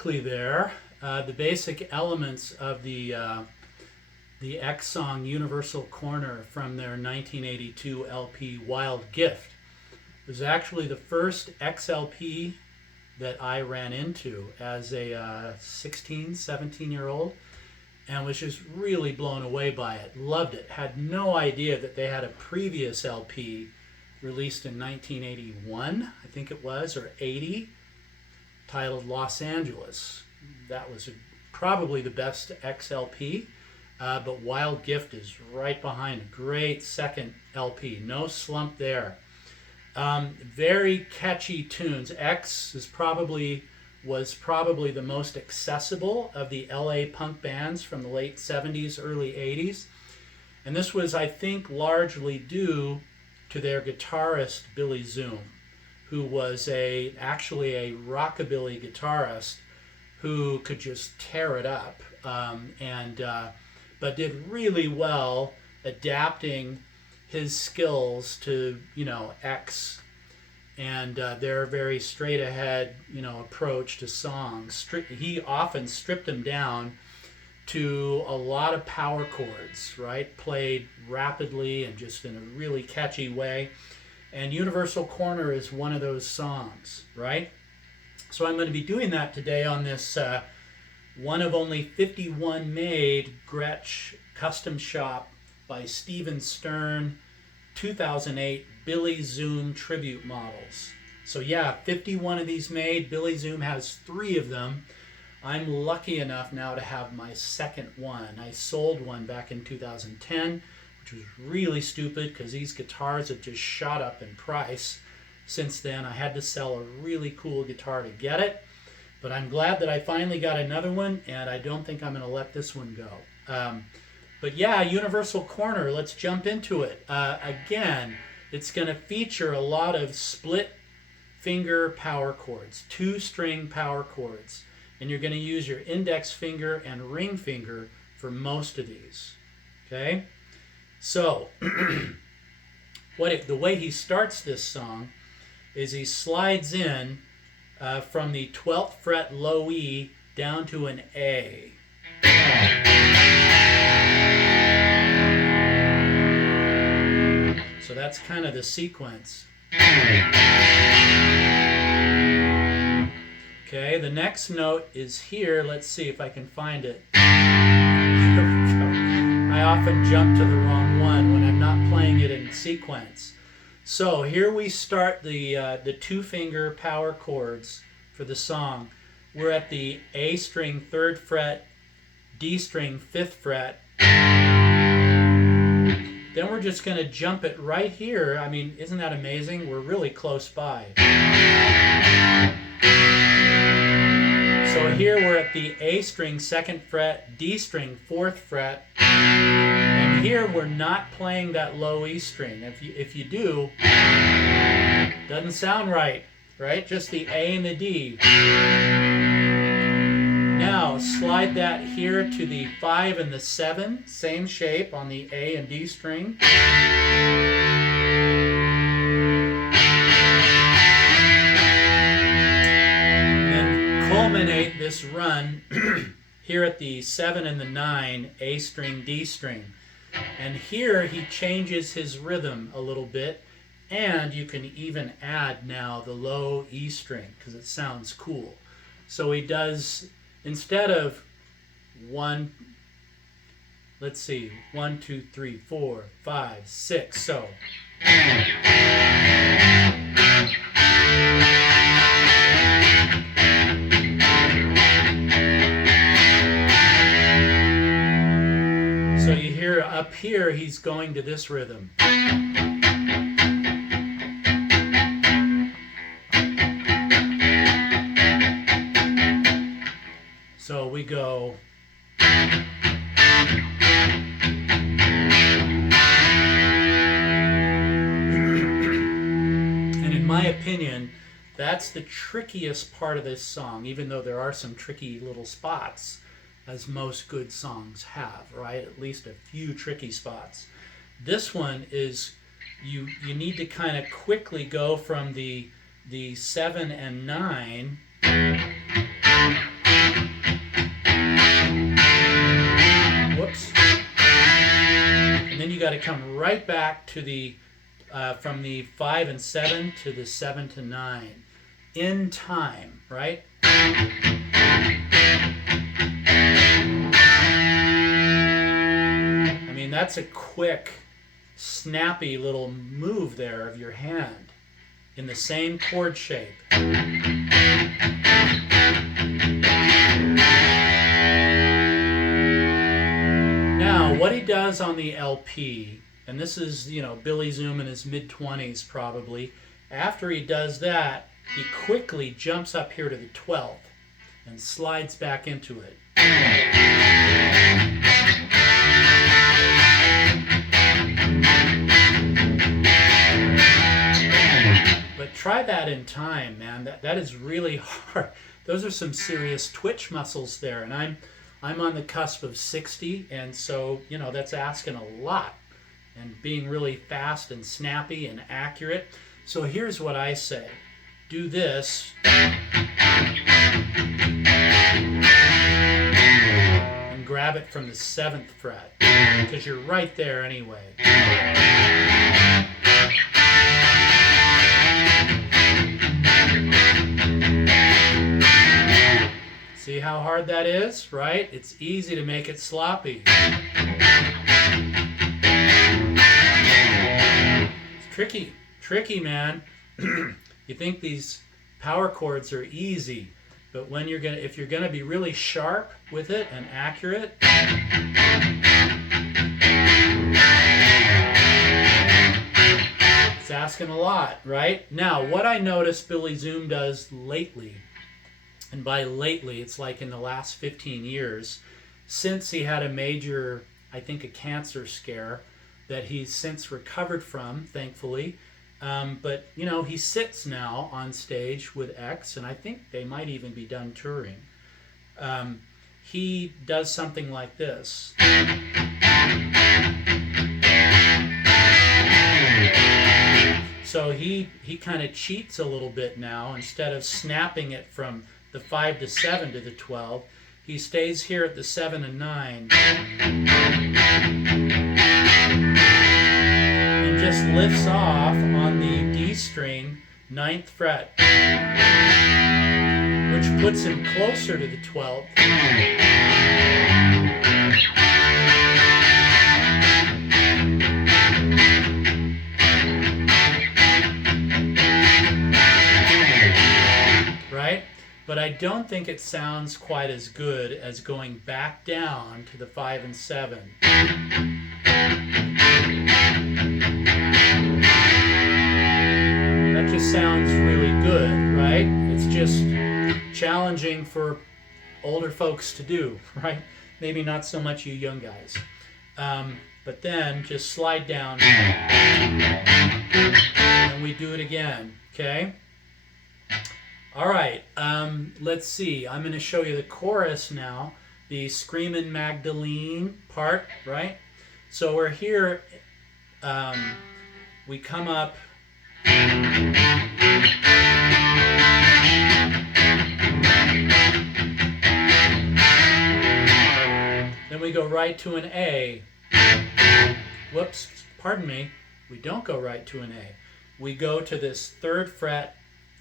quickly there, the basic elements of the X song Universal Corner from their 1982 LP Wild Gift. It was actually the first XLP that I ran into as a 16, 17-year-old, and was just really blown away by it. Loved it. Had no idea that they had a previous LP released in 1981, I think it was, or 80, titled Los Angeles. That was probably the best XLP, but Wild Gift is right behind it. Great second LP. No slump there. Very catchy tunes. X was probably the most accessible of the LA punk bands from the late 70s, early 80s. And this was, I think, largely due to their guitarist, Billy Zoom, who was actually a rockabilly guitarist who could just tear it up, but did really well adapting his skills to, X and their very straight ahead, approach to songs. He often stripped them down to a lot of power chords, right? Played rapidly and just in a really catchy way. And Universal Corner is one of those songs, right? So I'm going to be doing that today on this one of only 51 made Gretsch custom shop by Steven Stern 2008 Billy Zoom tribute models. So yeah, 51 of these made. Billy Zoom has 3 of them. I'm lucky enough now to have my second one. I sold one back in 2010, which was really stupid because these guitars have just shot up in price since then. I had to sell a really cool guitar to get it, but I'm glad that I finally got another one, and I don't think I'm going to let this one go. But yeah, Universal Corner, let's jump into it. Again, it's going to feature a lot of split finger power chords, 2-string power chords, and you're going to use your index finger and ring finger for most of these. Okay? So, the way he starts this song is he slides in from the 12th fret low E down to an A. So that's kind of the sequence. Okay, the next note is here. Let's see if I can find it. Here we go. I often jump to the wrong one when I'm not playing it in sequence. So here we start the 2-finger power chords for the song. We're at the A string 3rd fret, D string 5th fret. Then we're just going to jump it right here. I mean, isn't that amazing? We're really close by. So here we're at the A string 2nd fret, D string 4th fret. And here we're not playing that low E string. If you do, doesn't sound right, right? Just the A and the D. Now slide that here to the 5 and the 7, same shape on the A and D string. And then culminate this run here at the 7 and the 9, A string, D string. And here he changes his rhythm a little bit, and you can even add now the low E string because it sounds cool. So he does, instead of 1, 2, 3, 4, 5, 6, so. So you hear up here, he's going to this rhythm. So we go. And in my opinion, that's the trickiest part of this song, even though there are some tricky little spots, as most good songs have, right? At least a few tricky spots. This one is, you need to kind of quickly go from the 7 and 9 got to come right back to the from the 5 and 7 to the 7 to 9 in time, right? I mean, that's a quick, snappy little move there of your hand in the same chord shape. Now, what he does on the LP, and this is, Billy Zoom in his mid-20s probably, after he does that, he quickly jumps up here to the 12th and slides back into it. But try that in time, man. That is really hard. Those are some serious twitch muscles there, and I'm on the cusp of 60, and so, that's asking a lot and being really fast and snappy and accurate. So here's what I say. Do this and grab it from the 7th fret, because you're right there anyway. See how hard that is, right? It's easy to make it sloppy. It's tricky, man. You think these power chords are easy, but if you're gonna be really sharp with it and accurate, it's asking a lot, right? Now, what I noticed Billy Zoom does lately, and by lately, it's like in the last 15 years, since he had a major, I think a cancer scare that he's since recovered from, thankfully. But, he sits now on stage with X, and I think they might even be done touring. He does something like this. So he kind of cheats a little bit now. Instead of snapping it from the 5 to 7 to the 12, he stays here at the 7 and 9 and just lifts off on the D string, 9th fret, which puts him closer to the 12th. Right? But I don't think it sounds quite as good as going back down to the 5 and 7. That just sounds really good, right? It's just challenging for older folks to do, right? Maybe not so much you young guys. But then just slide down and we do it again, okay? All right, let's see. I'm going to show you the chorus now, the Screamin' Magdalene part, right? So we're here, we come up, then we go right to an A. Whoops, pardon me, we don't go right to an A. We go to this 3rd fret,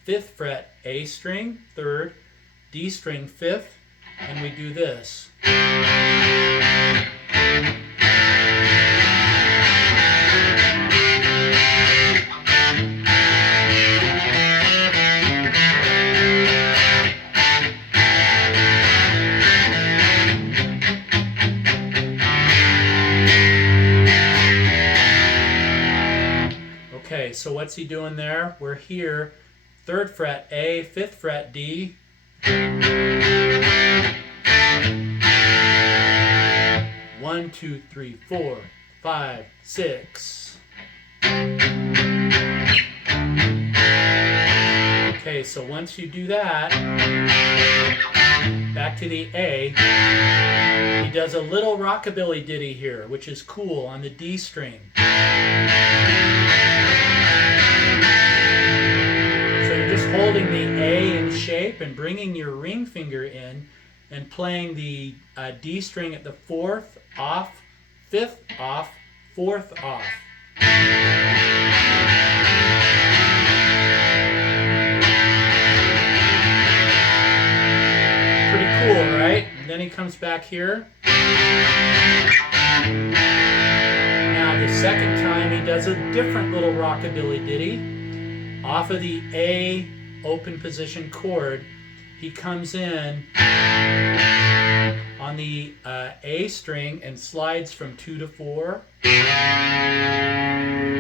5th fret, A string, 3rd, D string, 5th, and we do this. Okay, so what's he doing there? We're here. 3rd fret A, 5th fret D. 1, 2, 3, 4, 5, 6. Okay, so once you do that, back to the A, he does a little rockabilly ditty here, which is cool on the D string. Holding the A in shape and bringing your ring finger in and playing the D string at the 4th, off, 5th, off, fourth off. Pretty cool, right? And then he comes back here. Now the second time he does a different little rockabilly ditty. Off of the A open position chord, he comes in on the A string and slides from 2 to 4.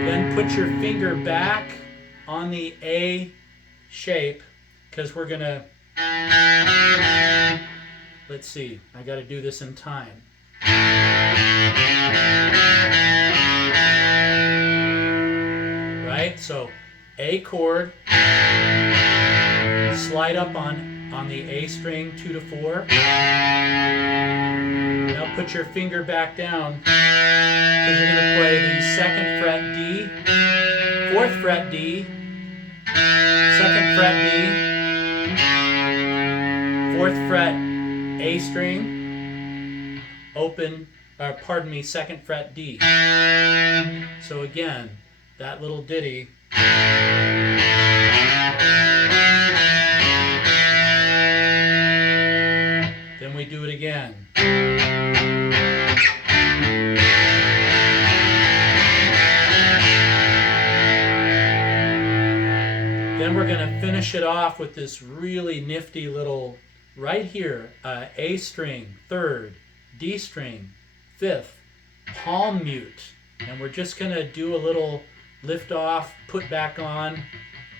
Then put your finger back on the A shape, because we're gonna, let's see, I gotta do this in time. Right, so A chord, slide up on the A string 2 to 4. Now put your finger back down, because you're going to play the 2nd fret D, 4th fret D, 2nd fret D, 4th fret A string, open, pardon me, 2nd fret D. So again, that little ditty. Then we do it again. Then we're going to finish it off with this really nifty little, right here, A string, 3rd, D string, 5th, palm mute. And we're just going to do a little lift off, put back on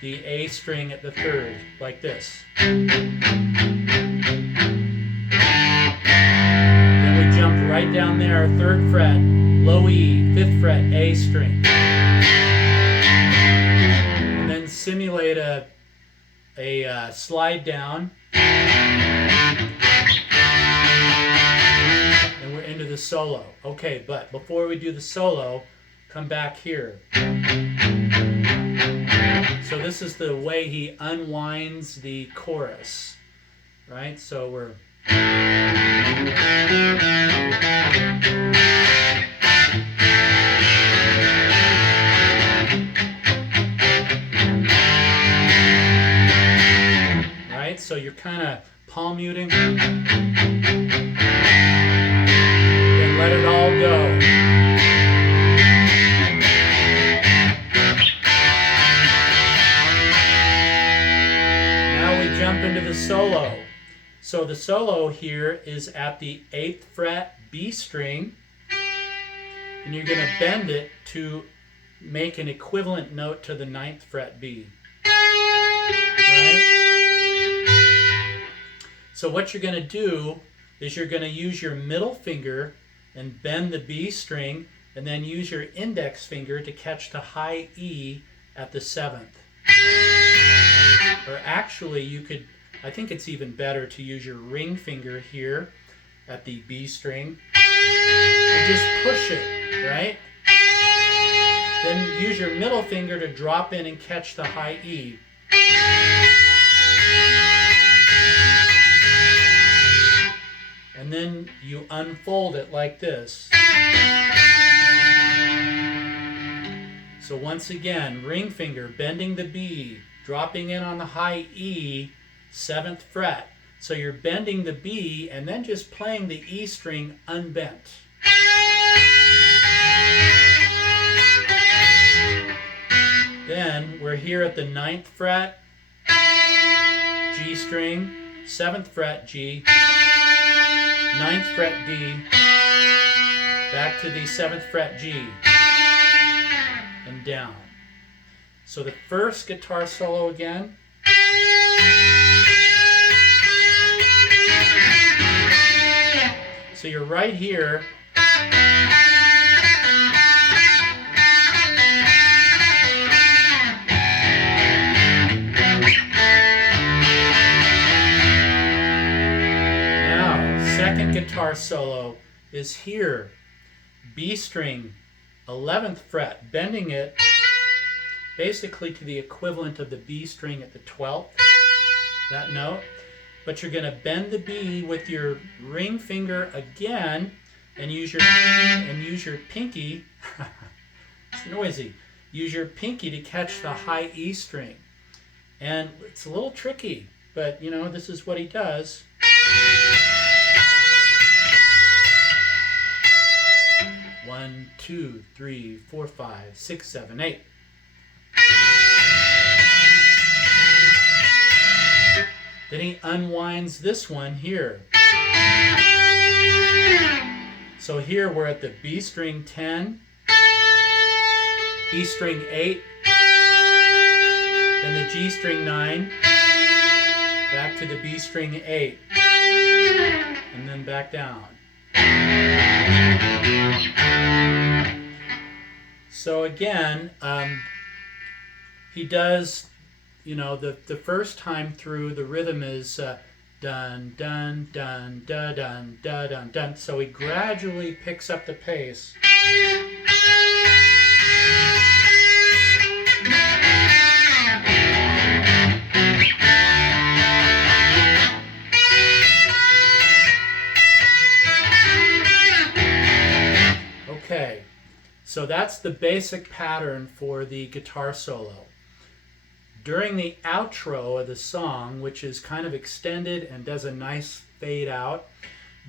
the A string at the 3rd, like this. Then we jump right down there, 3rd fret, low E, 5th fret, A string. And then simulate a slide down. And we're into the solo. Okay, but before we do the solo, come back here. So this is the way he unwinds the chorus, right? So we're... Right? So you're kind of palm muting. Then let it all go. Jump into the solo. So the solo here is at the 8th fret B string, and you're going to bend it to make an equivalent note to the 9th fret B. Right? So what you're going to do is you're going to use your middle finger and bend the B string, and then use your index finger to catch the high E at the 7th. Or actually, you could, I think it's even better to use your ring finger here at the B string and just push it, right? Then use your middle finger to drop in and catch the high E. And then you unfold it like this. So once again, ring finger, bending the B, dropping in on the high E, 7th fret. So you're bending the B and then just playing the E string unbent. Then we're here at the 9th fret, G string, 7th fret G, 9th fret D, back to the 7th fret G, and down. So the first guitar solo again. So you're right here. Now, second guitar solo is here. B string, 11th fret, bending it basically to the equivalent of the B string at the 12th, that note. But you're going to bend the B with your ring finger again, and use your pinky. It's noisy. Use your pinky to catch the high E string. And it's a little tricky, but you know, this is what he does. 1, 2, 3, 4, 5, 6, 7, 8. Then he unwinds this one here. So here we're at the B string 10, E string 8, then the G string 9, back to the B string 8, and then back down. So again, he does, you know, the first time through the rhythm is dun dun dun dun dun dun dun dun. So he gradually picks up the pace. Okay, so that's the basic pattern for the guitar solo. During the outro of the song, which is kind of extended and does a nice fade out,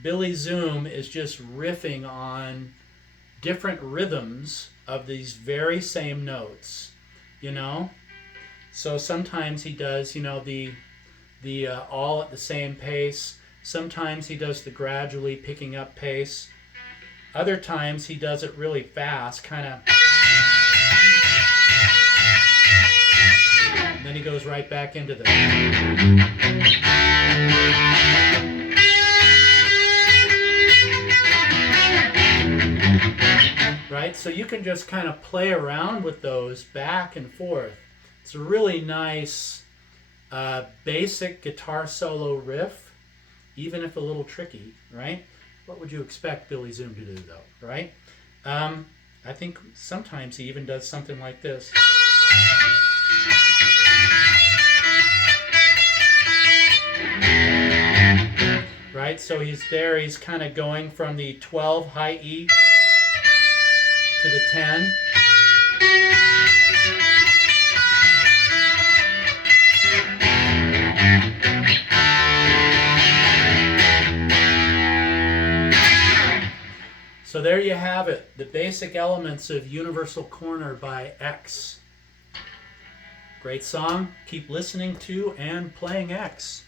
Billy Zoom is just riffing on different rhythms of these very same notes, you know? So sometimes he does, you know, the all at the same pace. Sometimes he does the gradually picking up pace. Other times he does it really fast, kind of. And then he goes right back into the. Right? So you can just kind of play around with those back and forth. It's a really nice basic guitar solo riff, even if a little tricky, right? What would you expect Billy Zoom to do, though, right? I think sometimes he even does something like this. Right, so he's there, he's kind of going from the 12 high E to the 10. So there you have it, the basic elements of Universal Corner by X. Great song. Keep listening to and playing X.